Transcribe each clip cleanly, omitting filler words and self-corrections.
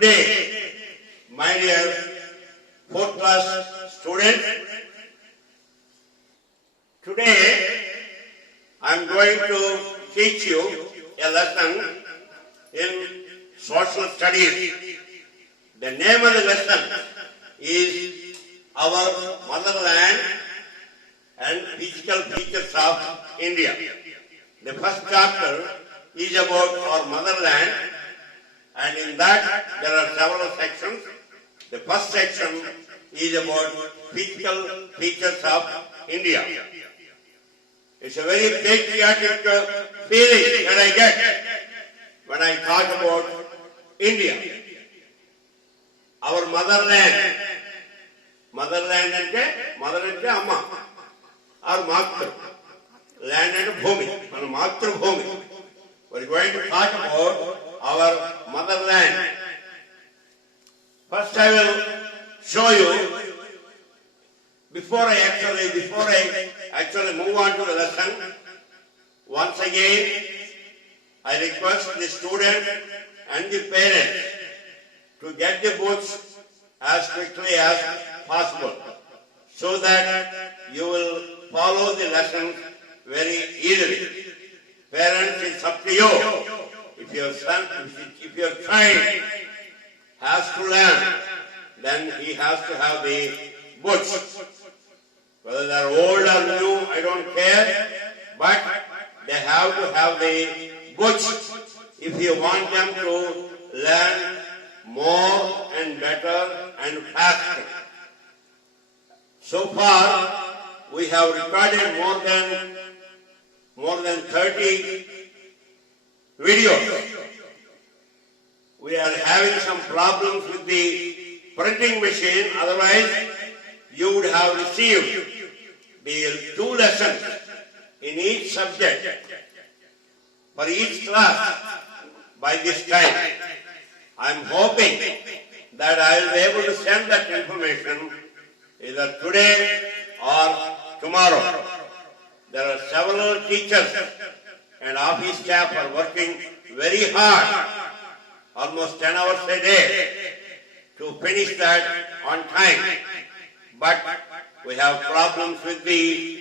Good day, my dear 4th class students. Today, I am going to teach you a lesson in social studies. The name of the lesson is Our Motherland and Physical Features of India. The first chapter is about our motherland, and in that there are several sections. The first section is about physical features of India. It's a very patriotic feeling that I get when I talk about India. Our motherland. Motherland ante amma. Our mother. Land and bhumi. Our matra bhumi. We're going to talk about our motherland. First I will show you, before I actually move on to the lesson, once again I request the student and the parents to get the books as quickly as possible so that you will follow the lessons very easily. Parents, it's up to you. If your child has to learn, then he has to have the books. Whether they are old or new, I don't care, but they have to have the books if you want them to learn more and better and faster. So far, we have recorded more than 30 videos. We are having some problems with the printing machine, otherwise you would have received the 2 lessons in each subject for each class by this time. I am hoping that I will be able to send that information either today or tomorrow. There are several teachers and office staff are working very hard, almost 10 hours a day, to finish that on time. But we have problems with the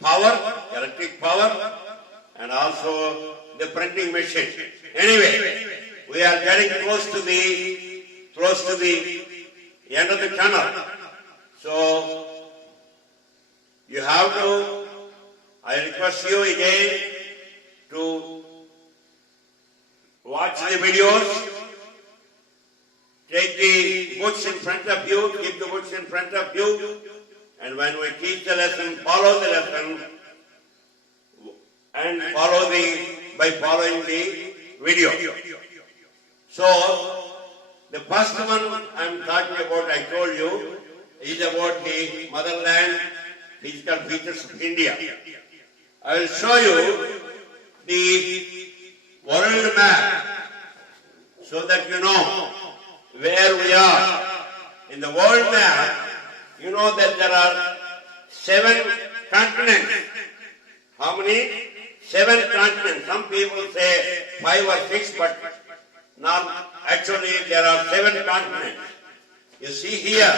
power, electric power, and also the printing machine. Anyway, we are getting close to the end of the tunnel. So you have to, I request you again to watch the videos, take the books in front of you, keep the books in front of you, and when we teach the lesson, follow the lesson and by following the video. So, the first one I am talking about, I told you, is about the motherland, physical features of India. I will show you the world map so that you know where we are. In the world map, you know that there are 7 continents. How many? 7 continents. Some people say 5 or 6, but not. Actually there are 7 continents. You see here,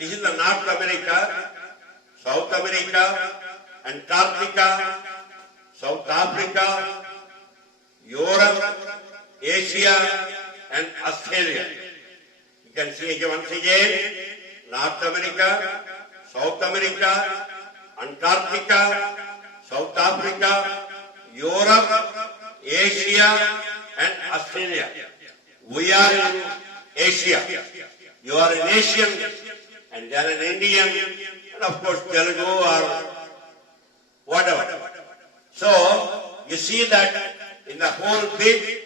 this is the North America, South America, Antarctica, South Africa, Europe, Asia, and Australia. You can see once again, North America, South America, Antarctica, South Africa, Europe, Asia, and Australia. We are in Asia. You are an Asian, and they are an Indian, and of course Telugu or whatever. So, you see that in the whole big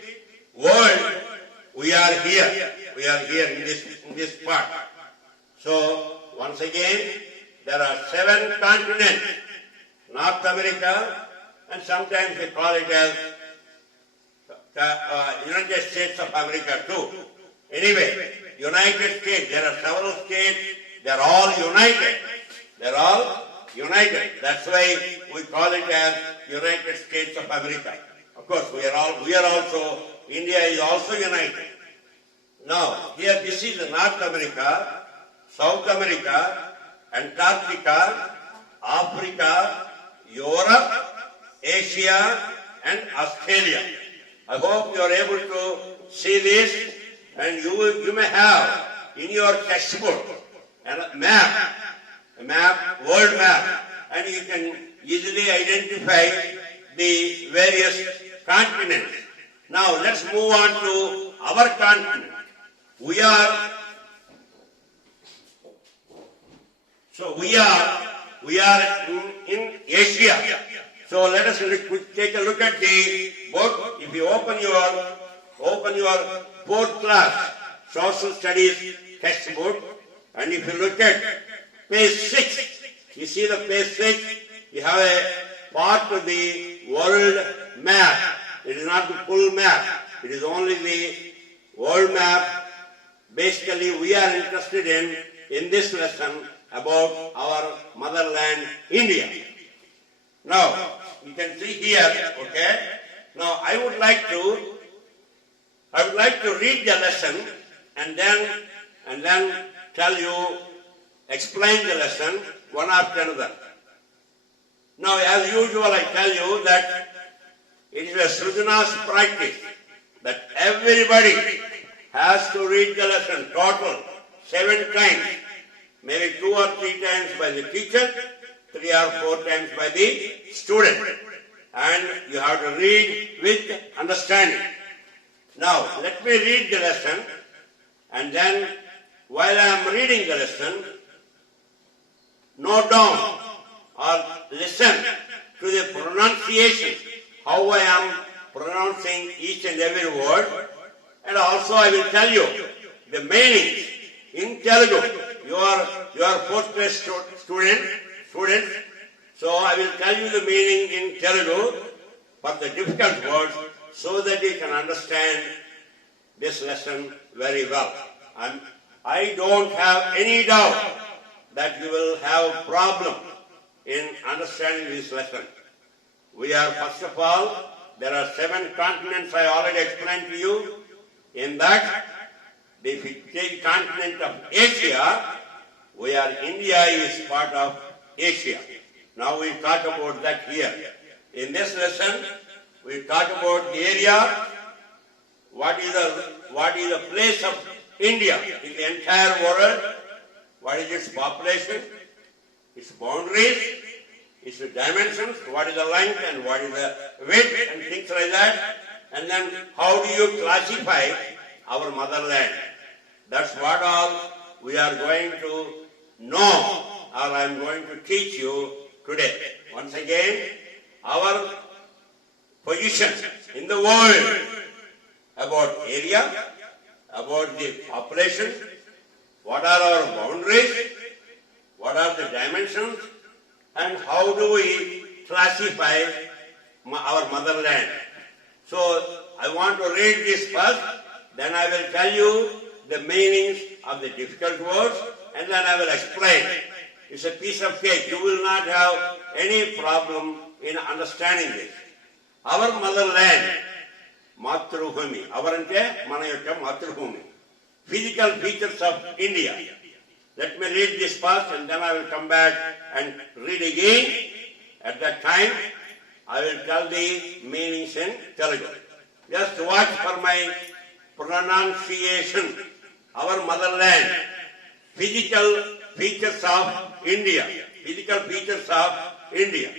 world, we are here. We are here in this part. So, once again, there are 7 continents. North America, and sometimes they call it as United States of America too. Anyway, United States, there are several states, they are all united. They are all united. That's why we call it as United States of America. Of course, we are also, India is also united. Now, here this is North America, South America, Antarctica, Africa, Europe, Asia, and Australia. I hope you are able to see this, and you may have in your textbook a map, world map, and you can easily identify the various continents. Now let's move on to our continent. We are in Asia. So let us take a look at the book. If you open your fourth class social studies textbook, and if you look at page 6, you see the page 6, you have a part of the world map. It is not the full map. It is only the world map. Basically, we are interested in this lesson about our motherland, India. Now, you can see here, okay? Now, I would like to read the lesson and then tell you, explain the lesson one after another. Now, as usual, I tell you that it is a Srijana's practice that everybody has to read the lesson total 7 times, maybe 2 or 3 times by the teacher, 3 or 4 times by the student. And you have to read with understanding. Now, let me read the lesson, and then while I am reading the lesson, note down or listen to the pronunciation, how I am pronouncing each and every word, and also I will tell you the meanings in Telugu. You are fourth class students, so I will tell you the meaning in Telugu for the difficult words so that you can understand this lesson very well. I don't have any doubt that you will have a problem in understanding this lesson. We are, first of all, there are 7 continents I already explained to you. In that, if we take continent of Asia, India is part of Asia. Now we talk about that here. In this lesson, we talk about the area, what is the place of India in the entire world, what is its population, its boundaries, its dimensions, what is the length and what is the width and things like that. And then how do you classify our motherland? That's what all we are going to know, or I am going to teach you today. Once again, our position in the world, about area, about the population, what are our boundaries, what are the dimensions, and how do we classify our motherland. So I want to read this first, then I will tell you the meanings of the difficult words, and then I will explain. It's a piece of cake. You will not have any problem in understanding this. Our motherland, Matruhumi. Our ante Manayutta Matruhumi. Physical features of India. Let me read this first and then I will come back and read again. At that time, I will tell the meanings in Telugu. Just watch for my pronunciation. Our motherland, physical features of India. Physical features of India.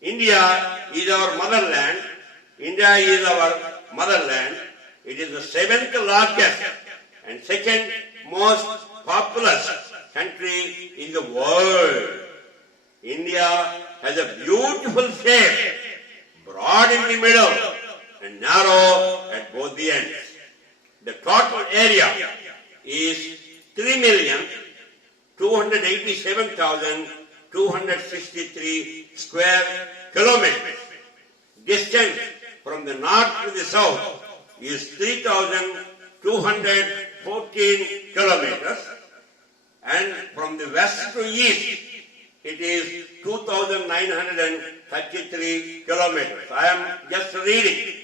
India is our motherland. India is our motherland. It is the 7th largest and 2nd most populous country in the world. India has a beautiful shape, broad in the middle and narrow at both the ends. The total area is 3,287,263 square kilometers. Distance from the north to the south is 3,214 kilometers, and from the west to east it is 2,933 kilometers. I am just reading.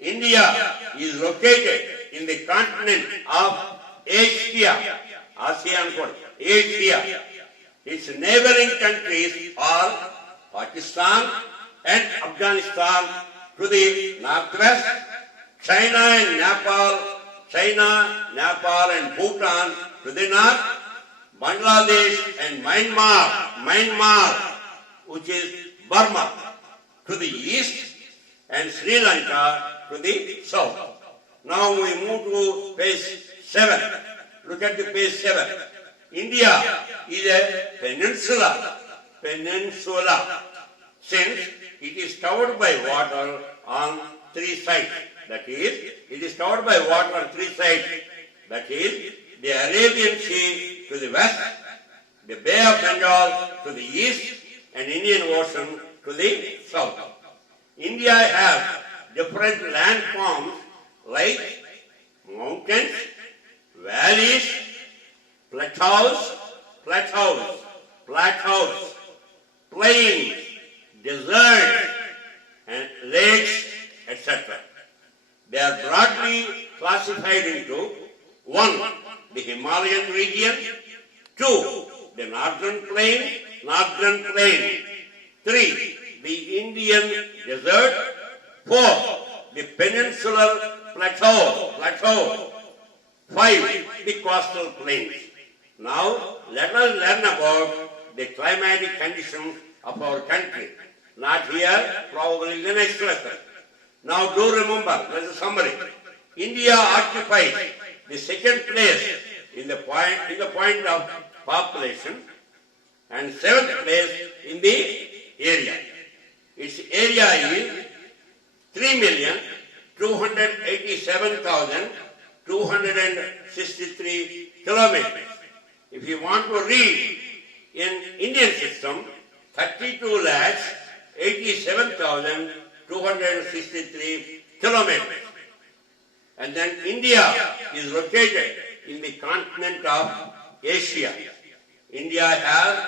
India is located in the continent of Asia, ASEAN, Asia. Its neighboring countries are Pakistan and Afghanistan to the northwest, China Nepal and Bhutan to the north, Bangladesh and Myanmar, which is Burma, to the east, and Sri Lanka to the south. Now we move to page 7. Look at the page 7. India is a peninsula, since it is covered by water on 3 sides. That is, it is covered by water on 3 sides. That is, the Arabian Sea to the west, the Bay of Bengal to the east, and Indian Ocean to the south. India has different landforms like mountains, valleys, plateaus, plains, deserts, and lakes, etc. They are broadly classified into 1. The Himalayan region, 2. The northern plain, 3. The Indian desert, 4. The peninsular plateau, 5. The coastal plains. Now, let us learn about the climatic conditions of our country. Not here, probably in the next lesson. Now, do remember, there is a summary. India occupies the second place in the point of population and 7th place in the area. Its area is 3,287,263 kilometers. If you want to read in Indian system, 32,87,263 kilometers. And then India is located in the continent of Asia. India has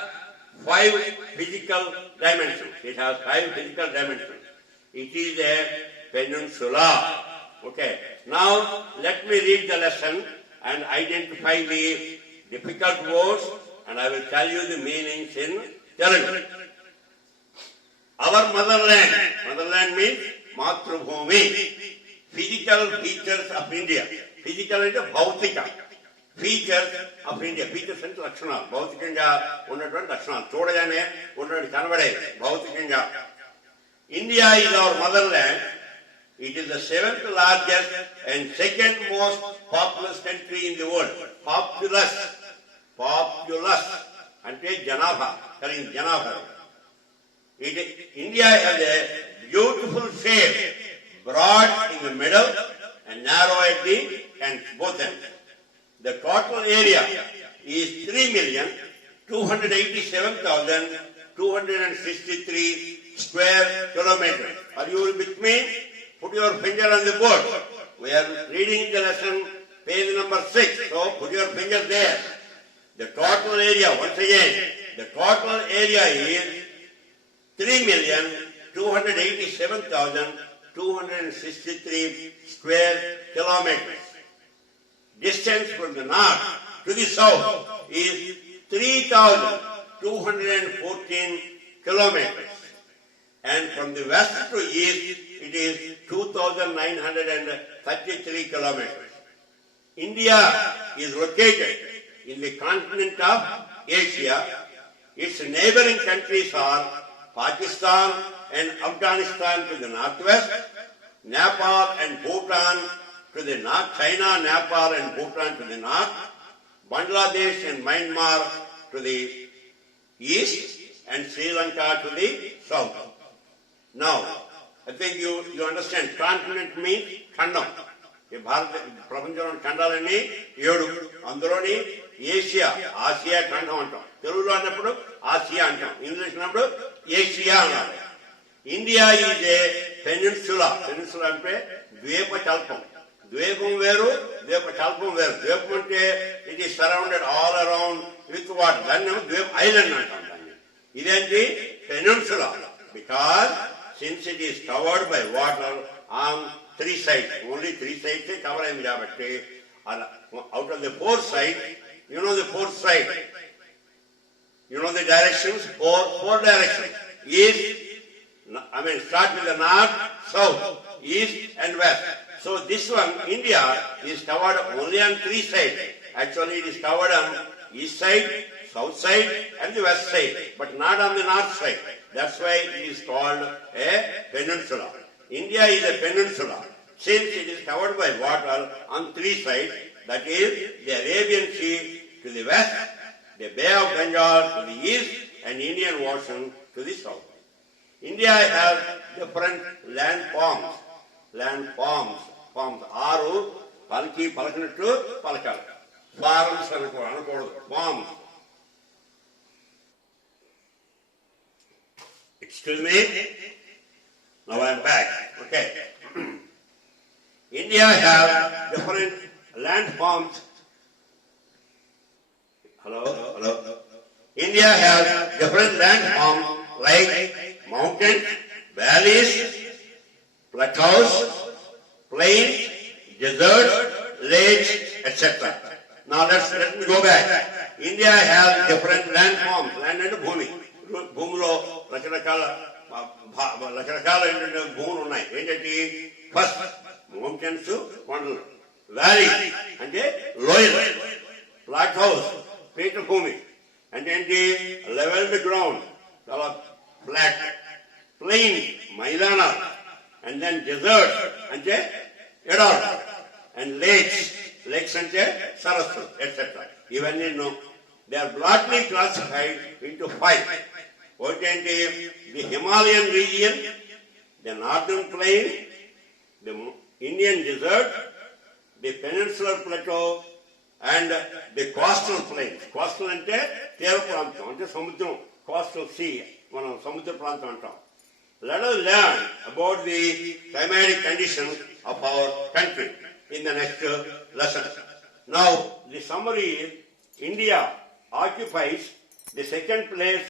5 physical dimensions. It has 5 physical dimensions. It is a peninsula. Okay. Now let me read the lesson and identify the difficult words, and I will tell you the meanings in Telugu. Our motherland. Motherland means Matrubhumi. Physical features of India. Physical is bhautika. Features of India. Features అంటే లక్షణాలు. భౌతికంగా ఉన్నటువంటి లక్షణాలు. చూడగానే ఉన్నటువంటి కనబడే భౌతికంగా. India is our motherland. It is the 7th largest and 2nd most populous country in the world. Populous అంటే జనాభా. కలిగిన జనాభా. India has a beautiful shape, broad in the middle and narrow at the ends, both ends. The total area is 3,287,263 square kilometers. Are you with me? Put your finger on the board. We are reading the lesson, page number 6. So put your finger there. The total area, once again, the total area is 3,287,263 square kilometers. Distance from the north to the south is 3,214 kilometers. And from the west to east, it is 2,933 kilometers. India is located in the continent of Asia. Its neighboring countries are Pakistan and Afghanistan to the northwest, Nepal and Bhutan to the north, China, Nepal and Bhutan to the north, Bangladesh and Myanmar to the east, and Sri Lanka to the south. Now, I think you understand, continent means khandam. ఈ భారత ప్రపంచంలోని ఖండాలన్నీ 7. అందులోని Asia ఖండం అంటాం. తెలుగులో అన్నప్పుడు Asia అంటాం. English అన్నప్పుడు ఏషియా అన్నారు. India is a peninsula. Peninsula అంటే ద్వీపకల్పం. ద్వీపం వేరు, ద్వీపకల్పం వేరు. ద్వీపం అంటే it is surrounded all around with water. దాన్ని ద్వీప ఐలాండ్ అంటాం దాన్ని. ఇదేంటి peninsula. Because since it is covered by water on three sides. Only three sides cover in Jabate. Out of the four sides, you know the fourth side. You know the directions? Four directions. East, start with the north, south, east and west. So this one, India, is covered only on three sides. Actually, it is covered on east side, south side and the west side, but not on the north side. That's why it is called a peninsula. India is a peninsula since it is covered by water on three sides, that is the Arabian Sea to the west, the Bay of Bengal to the east and Indian Ocean to the south. India has different landforms. Landforms. Forms. Aru, palki, palkanattu, palakal. Forms and forms. Excuse me. Now I am back. Okay. India has different landforms. Hello. India has different landforms like mountains, valleys, plateaus, plains, deserts, lakes, etc. Now let me go back. India has different landforms, land and bhumi. Bhumulo, Rakarakala bhumulu unnai. Enti first mountains, valleys, and loyal, plateaus, Petabhumi, and then the leveled ground, flat, plain, Maidana, and then desert, and Edar, and lakes and Saraswat, etc. Even they are broadly classified into five. The Himalayan region, the northern plain, the Indian desert, the peninsular plateau, and the coastal plains. Coastal ante Tera Prantam, ante Samudram, coastal sea, Samudra Prantam antam. Let us learn about the climatic conditions of our country in the next lesson. Now, the summary is India occupies the second place.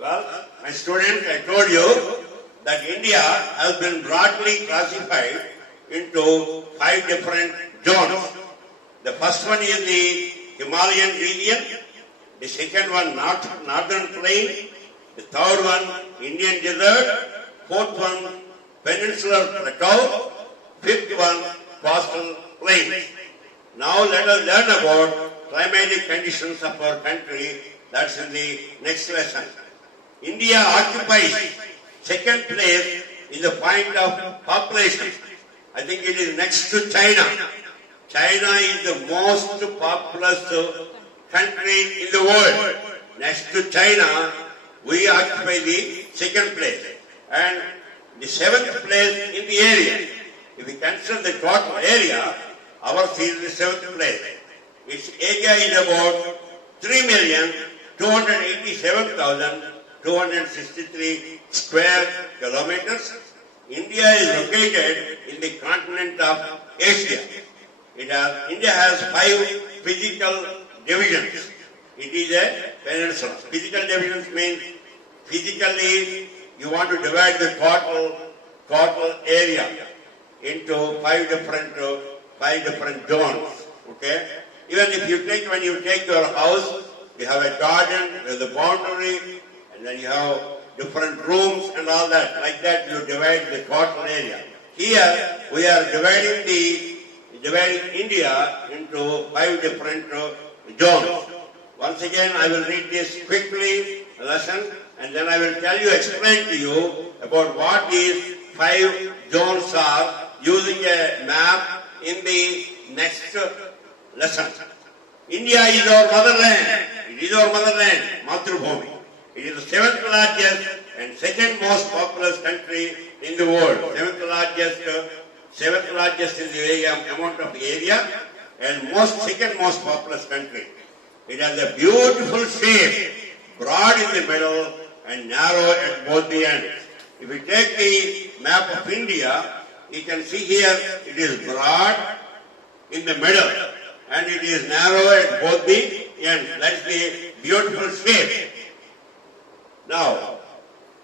Well, my students, I told you that India has been broadly classified into 5 different zones. The first one is the Himalayan region, the second one northern plain, the third one Indian desert, fourth one peninsular plateau, fifth one coastal plain. Now let us learn about climatic conditions of our country. That's in the next lesson. India occupies second place in the point of population. I think it is next to China. China is the most populous country in the world. Next to China, we occupy the second place. And the 7th place in the area. If we consider the total area, ours is the 7th place. Its area is about 3,287,263 square kilometers. India is located in the continent of Asia. India has 5 physical divisions. It is a peninsula. Physical divisions means physically you want to divide the total area into 5 different zones. Okay? Even if when you take your house, you have a garden, you have the boundary, and then you have different rooms and all that. Like that you divide the total area. Here we are dividing India into 5 different zones. Once again, I will read this quickly, lesson, and then I will explain to you about what these 5 zones are using a map in the next lesson. India is our motherland. It is our motherland, Matrubhumi. It is the 7th largest and second most populous country in the world. 7th largest in the amount of area and second most populous country. It has a beautiful shape, broad in the middle and narrow at both the ends. If you take the map of India, you can see here it is broad in the middle and it is narrow at both the ends. That's the beautiful shape. Now,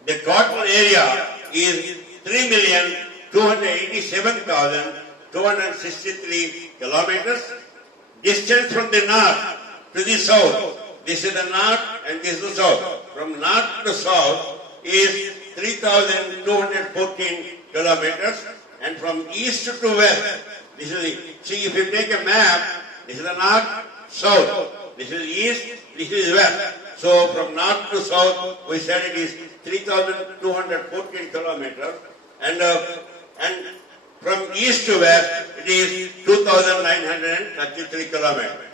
the total area is 287,263 kilometers. Distance from the north to the south. This is the north and this is the south. From north to south is 3,214 kilometers. And from east to west, this is the, see if you take a map, this is the north, south. This is east, this is west. So from north to south, we said it is 3,214 kilometers. And from east to west, it is 2,933 kilometers.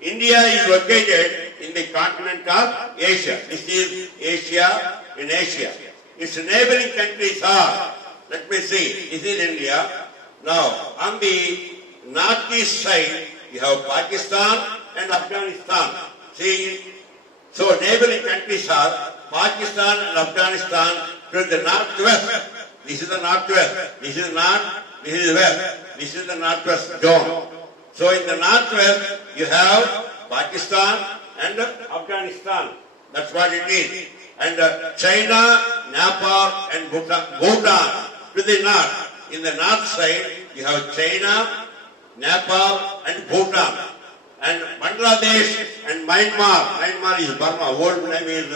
India is located in the continent of Asia. This is Asia in Asia. Its neighboring countries are, let me see, this is India. Now, on the northeast side, you have Pakistan and Afghanistan. See, so neighboring countries are Pakistan and Afghanistan to the northwest. This is the northwest. This is north, this is west. This is the northwest zone. So in the northwest, you have Pakistan and Afghanistan. That's what it is. And China, Nepal and Bhutan to the north. In the north side, you have China, Nepal and Bhutan. And Bangladesh and Myanmar. Myanmar is Burma. Old name is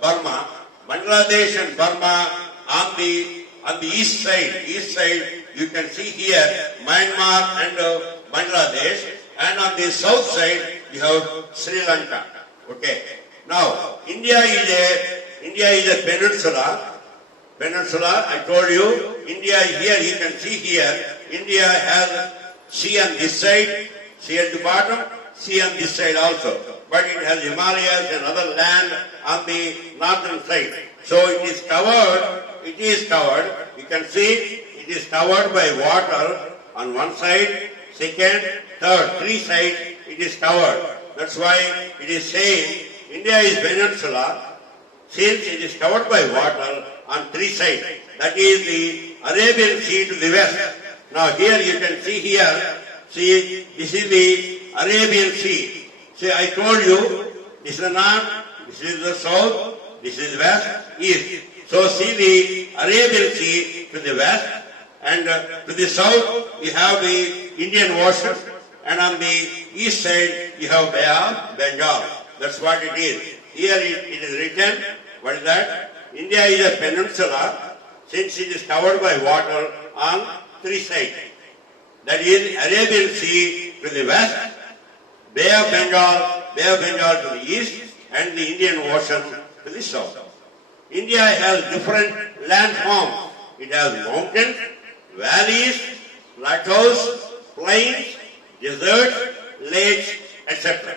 Burma. Bangladesh and Burma on the east side. East side, you can see here Myanmar and Bangladesh. And on the south side, you have Sri Lanka. Okay. Now, India is a peninsula. Peninsula, I told you, India is here, you can see here, India has sea on this side, sea at the bottom, sea on this side also. But it has Himalayas and other land on the northern side. So it is covered, you can see, it is covered by water on one side, second, third, three sides, it is covered. That's why it is saying, India is peninsula, since it is covered by water on three sides. That is the Arabian Sea to the west. Now here you can see here, see this is the Arabian Sea. See I told you, this is the north, this is the south, this is west, east. So see the Arabian Sea to the west and to the south you have the Indian Ocean and on the east side you have Bay of Bengal. That's what it is. Here it is written, what is that? India is a peninsula since it is covered by water on three sides. That is Arabian Sea to the west, Bay of Bengal to the east and the Indian Ocean to the south. India has different landforms. It has mountains, valleys, plateaus, plains, deserts, lakes, etc.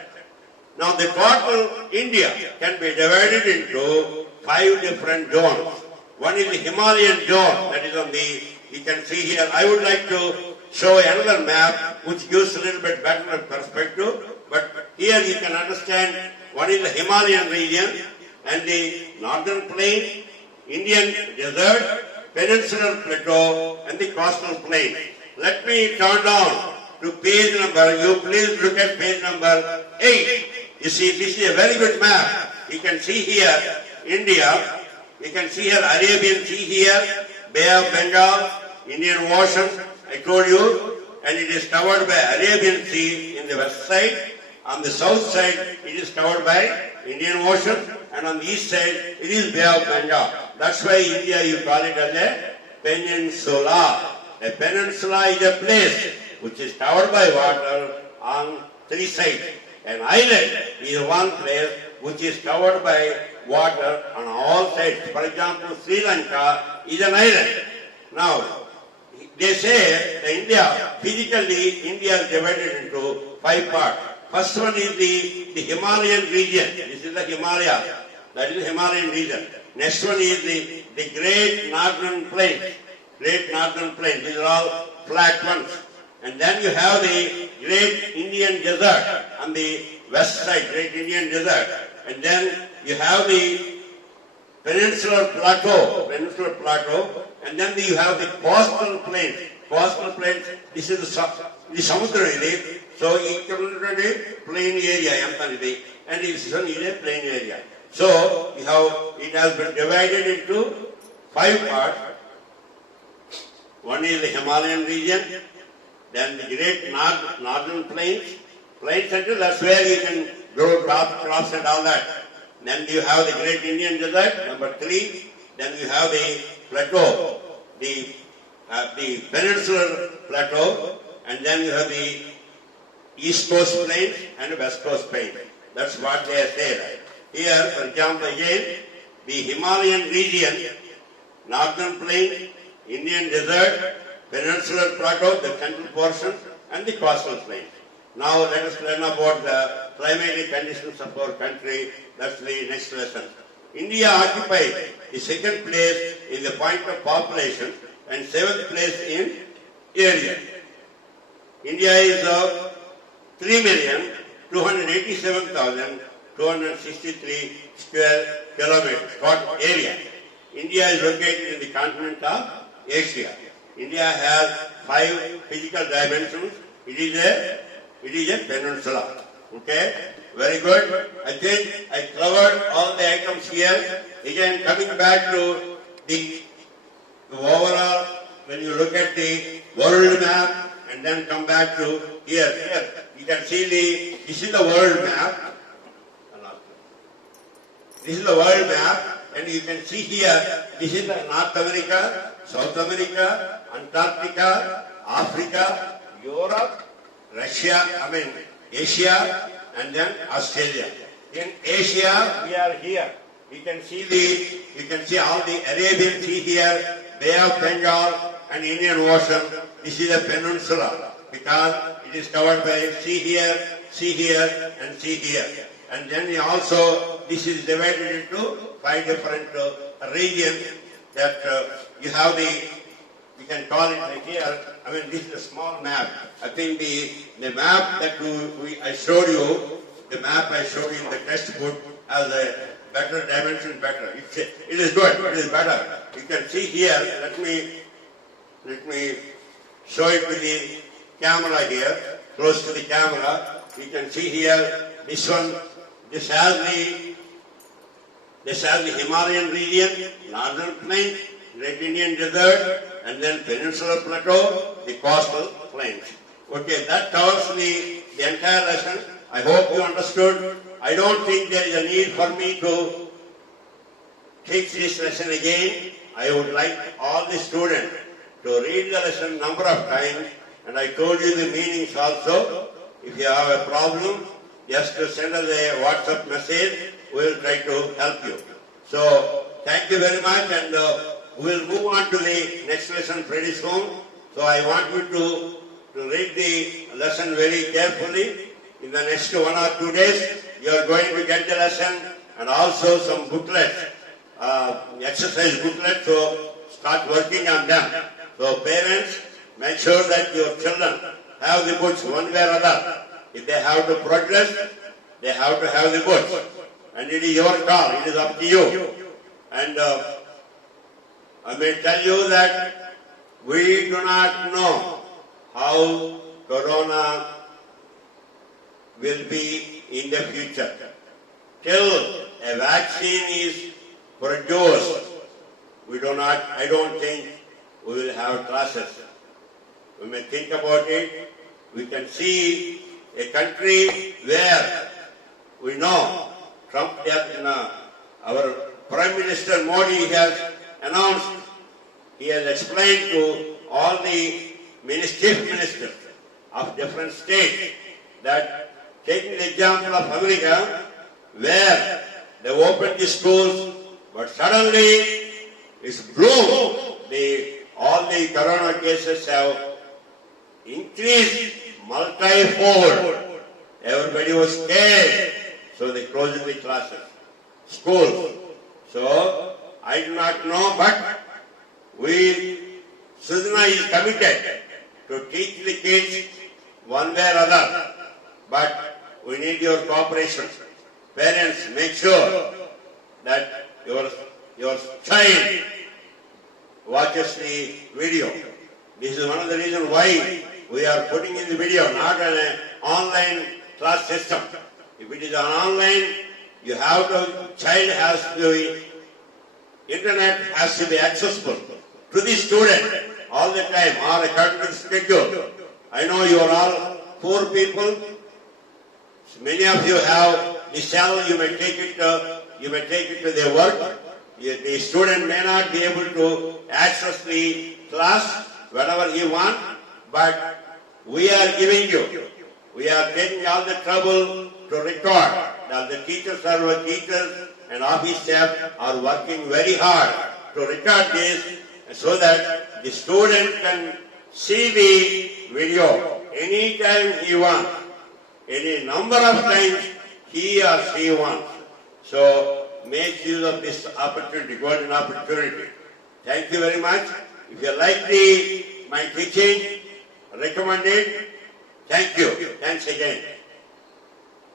Now the total India can be divided into 5 different zones. One is the Himalayan zone, that is on the, you can see here. I would like to show another map which gives a little bit better perspective. But here you can understand what is the Himalayan region and the northern plain, Indian desert, peninsular plateau and the coastal plain. Let me turn down to page number, you please look at page number 8. You see, this is a very good map. You can see here India, you can see here Arabian Sea here, Bay of Bengal, Indian Ocean, I told you, and it is covered by Arabian Sea in the west side. On the south side, it is covered by Indian Ocean, and on the east side, it is Bay of Bengal. That's why India, you call it as a peninsula. A peninsula is a place which is covered by water on three sides. An island is one place which is covered by water on all sides. For example, Sri Lanka is an island. Now, they say that India, physically, India is divided into 5 parts. First one is the Himalayan region. This is the Himalaya. That is the Himalayan region. Next one is the Great Northern Plains. Great Northern Plains. These are all flat ones. And then you have the Great Indian Desert on the west side, Great Indian Desert. And then you have the Peninsular Plateau, and then you have the coastal plains. Coastal plains, this is the Samudra ide, so it is plain area, and this one is a plain area. So you have, it has been divided into 5 parts. One is the Himalayan region, then the great northern plains until that's where you can grow crops and all that. Then you have the great Indian desert, number 3. Then you have the plateau, the peninsular plateau, and then you have the East Coast plains and West Coast plains. That's what they are saying. Here, for example, again, the Himalayan region, northern plain, Indian desert, peninsular plateau, the central portion, and the coastal plain. Now let us learn about the climatic conditions of our country. That's the next lesson. India occupies the second place in the point of population and 7th place in area. India is 3,287,263 square kilometers total area. India is located in the continent of Asia. India has 5 physical dimensions. It is a peninsula. Okay? Very good. I think I covered all the items here. Again, coming back to the overall, when you look at the world map and then come back to here, you can see this is the world map. This is the world map, and you can see here, this is North America, South America, Antarctica, Africa, Europe, Russia, Asia, and then Australia. In Asia, we are here. You can see all the Arabian Sea here, Bay of Bengal, and Indian Ocean. This is a peninsula because it is covered by sea here, and sea here. And then also, this is divided into 5 different regions that you have we can call it like here. This is a small map. I think the map that I showed you, the map I showed you in the textbook has a better dimension, better. It is good, it is better. You can see here, let me show it to the camera here, close to the camera. You can see here, this one, this has the Himalayan region, northern plains, Great Indian Desert, and then Peninsular Plateau, the coastal plains. Okay, that covers the entire lesson. I hope you understood. I don't think there is a need for me to teach this lesson again. I would like all the students to read the lesson number of times, and I told you the meanings also. If you have a problem, just send us a WhatsApp message. We will try to help you. So, thank you very much, and we will move on to the next lesson pretty soon. So, I want you to read the lesson very carefully. In the next 1 or 2 days, you are going to get the lesson and also some booklets, exercise booklets, so start working on them. So, parents, make sure that your children have the books one way or other. If they have to progress, they have to have the books. And it is your call. It is up to you. And I may tell you that we do not know how Corona will be in the future. Till a vaccine is produced, I don't think we will have classes. We may think about it. We can see a country where we know Trump, our Prime Minister Modi has announced, he has explained to all the chief ministers of different states that, taking the example of America, where they opened the schools, but suddenly it's bloom. All the corona cases have increased multi-fold. Everybody was scared, so they closed the classes, schools. So, I do not know, but Sudhana is committed to teach the kids one way or other. But we need your cooperation. Parents, make sure that your child watches the video. This is one of the reasons why we are putting in the video, not an online class system. If it is an online, internet has to be accessible to the student. all the time or according to the schedule. I know you are all poor people. Many of you have the cell, you may take it to their work. The student may not be able to access the class whenever he wants, but we are giving you. We are taking all the trouble to record. Now the teachers and office staff are working very hard to record this so that the student can see the video anytime he wants, any number of times he or she wants. So make use of this opportunity, golden opportunity. Thank you very much. If you like my teaching, recommend it. Thank you. Thanks again.